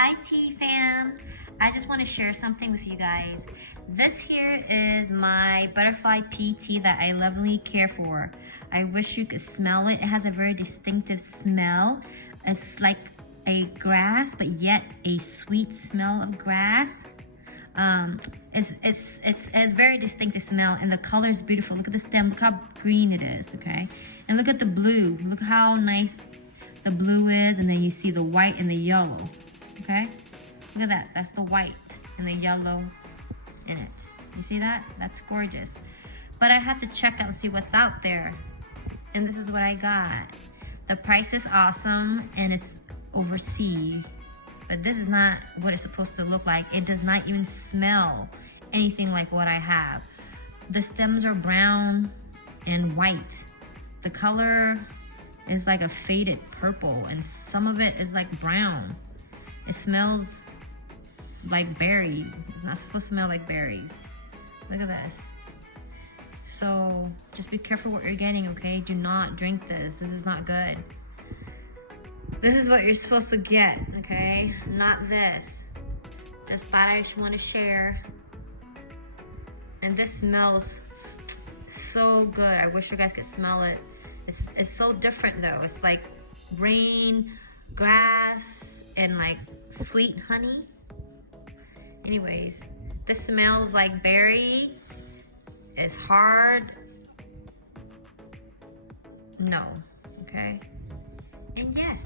Hi tea fam, I just want to share something with you guys. This here is my butterfly pea tea that I lovingly care for. I wish you could smell it. It has a very distinctive smell. It's like a grass, but yet a sweet smell of grass. It's very distinctive smell, and the color is beautiful. Look at the stem, look how green it is, okay? And look at the blue, look how nice the blue is, and then you see the white and the yellow, okay? Look at that, that's the white and the yellow in it. You see that? That's gorgeous. But I have to check out and see what's out there. And this is what I got. The price is awesome, and it's overseas. But this is not what it's supposed to look like. It does not even smell anything like what I have. The stems are brown and white. The color is like a faded purple, and some of it is like brown. It smells like berries. It's not supposed to smell like berries. Look at this. So just be careful what you're getting, okay? Do not drink this. This is not good. This is what you're supposed to get, okay? Not this. Just thought I just want to share. And this smells so good. I wish you guys could smell it. It's so different though. It's like rain, grass, and like sweet honey. Anyways, this smells like berry. It's hard. No, okay? And yes.